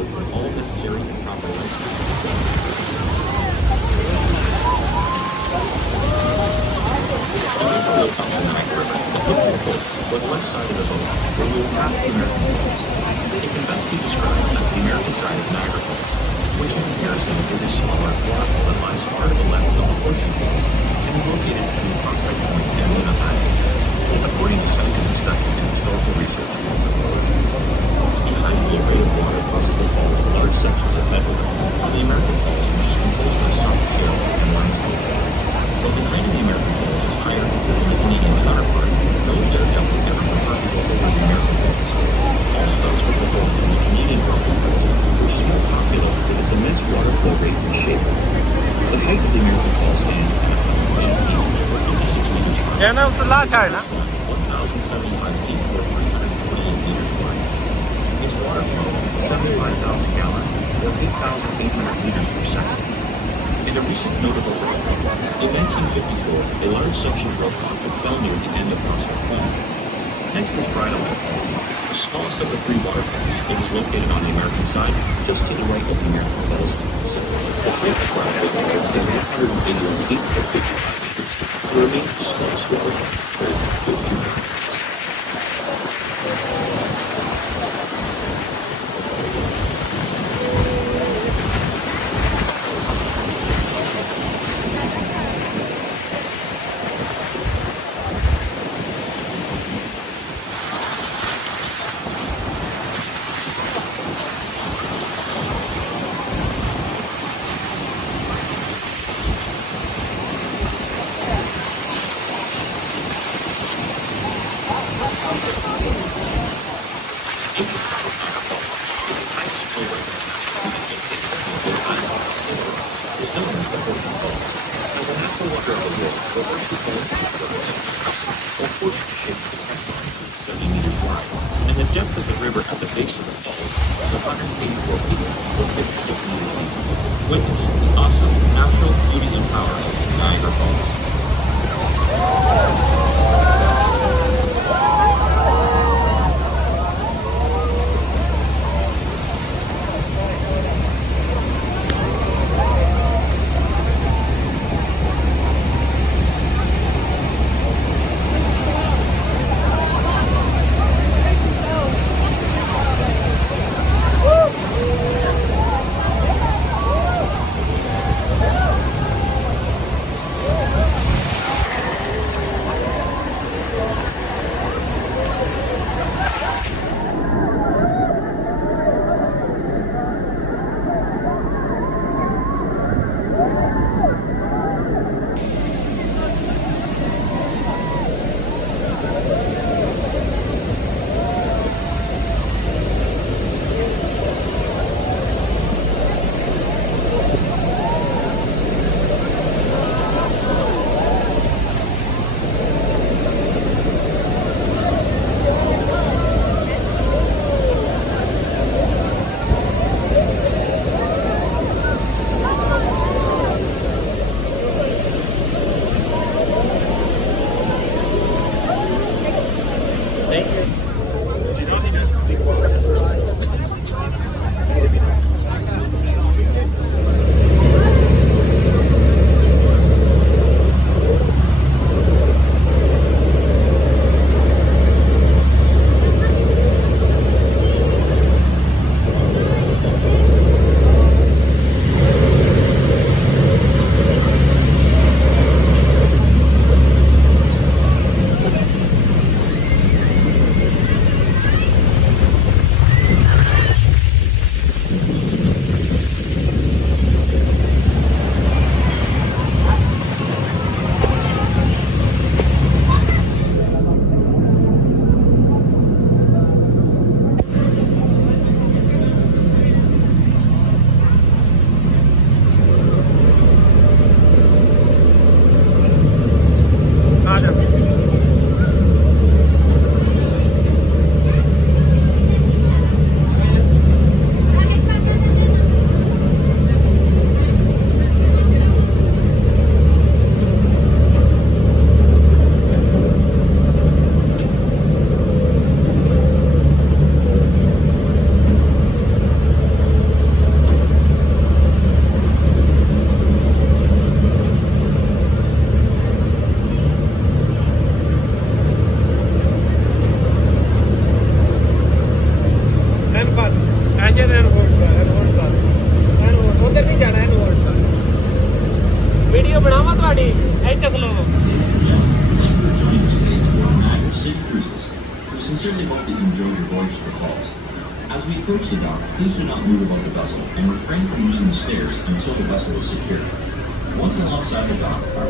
will put all necessary and proper lights in. We'll come to the Niagara River, the picture boat, or the left side of the boat, where we will pass the American Falls. It can best be described as the American side of Niagara Falls, which in comparison is a smaller waterfall that lies far to the left of the Horseshoe Falls and is located between Prospect Point and Luna Island. According to scientific study and historical research along the coast, the high flow rate of water causes the fall of large sections of bedrock on the American Falls, which is composed of soft shale and limestone. While the height of the American Falls is higher than the Canadian counterpart, no daredevil would ever prefer to go over the American Falls. All starts with the fall in the Canadian Rocky Mountains, which is more popular with its immense water flow rate and shape. The height of the American Falls stands at 156 meters high. Yeah, no, it's a lot higher, huh? 1,075 feet or 348 meters wide. Its water flow is 75,000 gallons or 8,800 liters per second. In a recent notable rainfall, in 1954, a large section broke off and fell near the end of Prospect Point. Next is Bridal Head Falls, the smallest of the three waterfalls. It is located on the American side, just to the right of the Niagara Falls. The height of Bridal Head Falls is 181 feet or 55 meters. It remains the smallest waterfall for 15 minutes. And the depth of the river at the base of the falls is 184 feet or 56 meters deep. Witness the awesome natural beauty and power of Niagara Falls. ਤੁਹਾਡੀ ਇੱਥੇ ਖਲੋਵੋ Thank you for joining us today aboard Niagara City Cruises. We sincerely hope that you enjoyed your voyage to the falls. As we approach the dock, please do not move about the vessel and refrain from using the stairs until the vessel is secured. Once alongside the dock, our